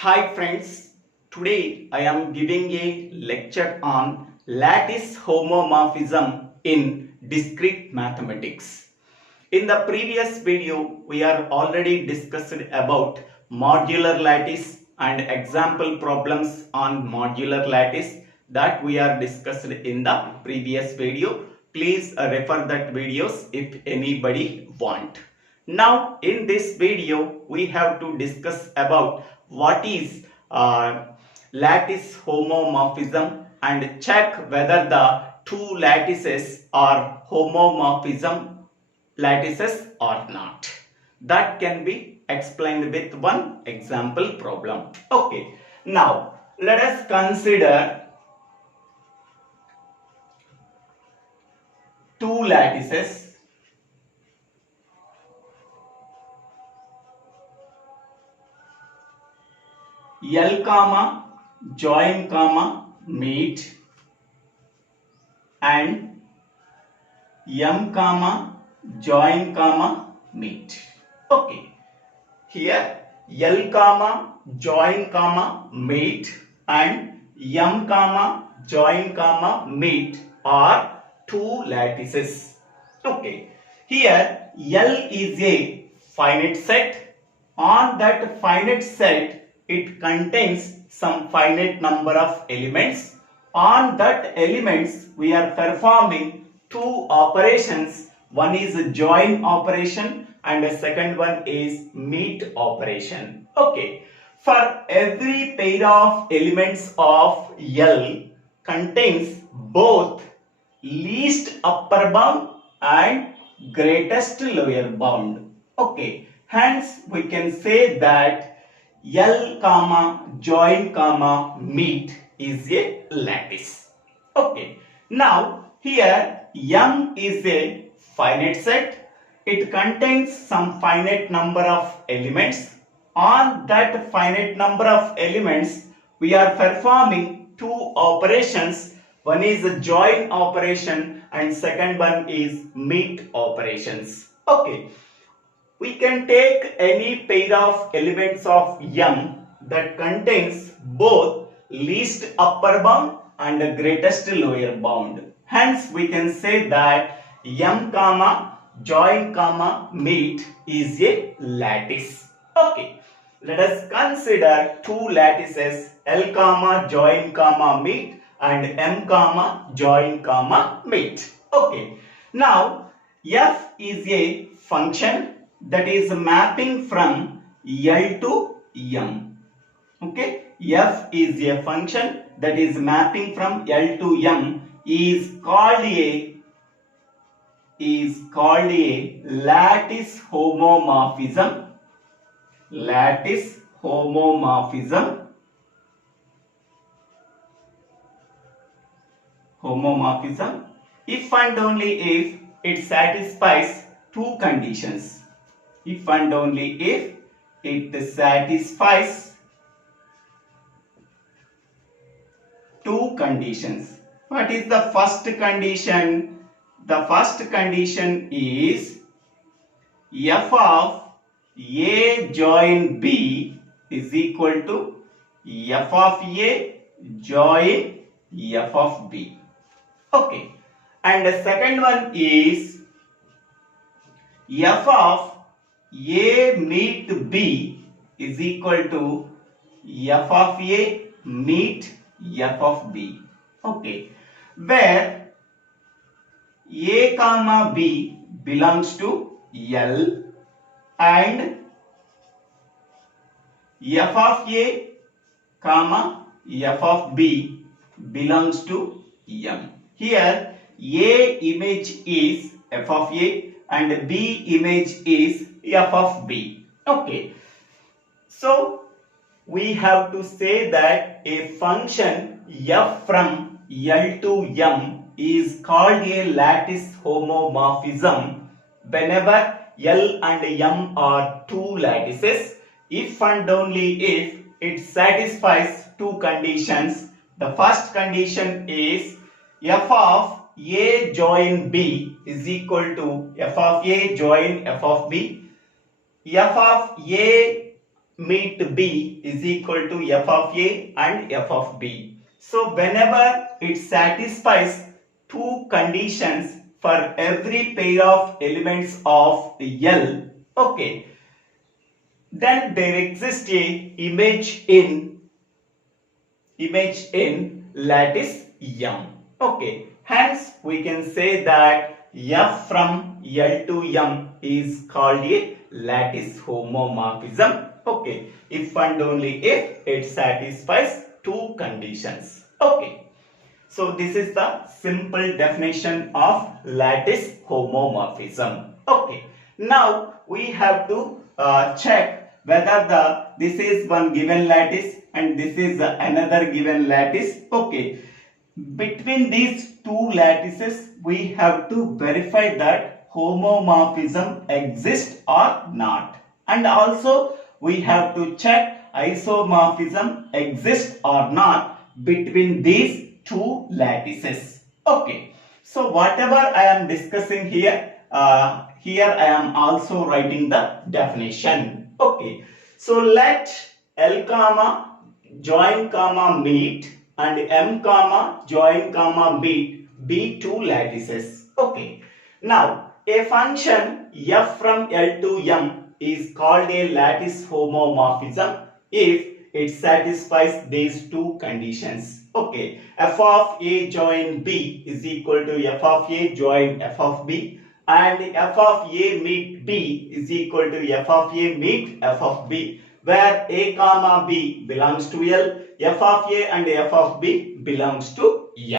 Hi friends, today I am giving a lecture on lattice homomorphism in discrete mathematics. In the previous video, we are already discussed about modular lattice and example problems on modular lattice that we are discussed in the previous video. Please refer that videos if anybody want. Now in this video, we have to discuss about what is lattice homomorphism and check whether the two lattices are homomorphism lattices or not. That can be explained with one example problem. Okay, now let us consider two lattices L comma join comma meet and M comma join comma meet. Okay, here L comma join comma meet and M comma join comma meet are two lattices. Okay, here L is a finite set. On that finite set, it contains some finite number of elements. On that elements, we are performing two operations. One is a join operation and the second one is meet operation. Okay. For every pair of elements of L contains both least upper bound and greatest lower bound. Okay. Hence, we can say that L comma join comma meet is a lattice. Okay. Now here M is a finite set. It contains some finite number of elements. On that finite number of elements, we are performing two operations. One is a join operation and second one is meet operations. Okay. We can take any pair of elements of M that contains both least upper bound and greatest lower bound. Hence, we can say that M comma join comma meet is a lattice. Okay, let us consider two lattices L comma join comma meet and M comma join comma meet. Okay, now F is a function that is mapping from L to M. Okay, F is a function that is mapping from L to M is called a lattice homomorphism. Lattice homomorphism. Homomorphism if and only if it satisfies two conditions. If and only if it satisfies two conditions. What is the first condition? The first condition is f of A join B is equal to f of A join f of B. Okay. And the second one is f of A meet B is equal to f of A meet f of B. Okay, where A comma B belongs to L and f of A comma f of B belongs to M. Here A image is f of A and B image is f of B. Okay. So we have to say that a function f from L to M is called a lattice homomorphism whenever L and M are two lattices, if and only if it satisfies two conditions. The first condition is f of A join B is equal to f of A join f of B. F of A meet B is equal to f of A and f of B. So whenever it satisfies two conditions for every pair of elements of L, okay, then there exists a image in lattice M. Okay, hence we can say that F from L to M is called a lattice homomorphism. Okay, if and only if it satisfies two conditions. Okay, so this is the simple definition of lattice homomorphism. Okay, now we have to check whether this is one given lattice and this is another given lattice. Okay, between these two lattices we have to verify that homomorphism exists or not, and also we have to check isomorphism exists or not between these two lattices. Okay, so whatever I am discussing here, here I am also writing the definition. Okay, so let L comma join comma meet and M comma join comma meet be two lattices. Okay, now a function f from L to M is called a lattice homomorphism if it satisfies these two conditions. Okay, f of A join B is equal to f of A join f of B, and f of A meet B is equal to f of A meet f of B, where A comma B belongs to L, f of A and f of B belongs to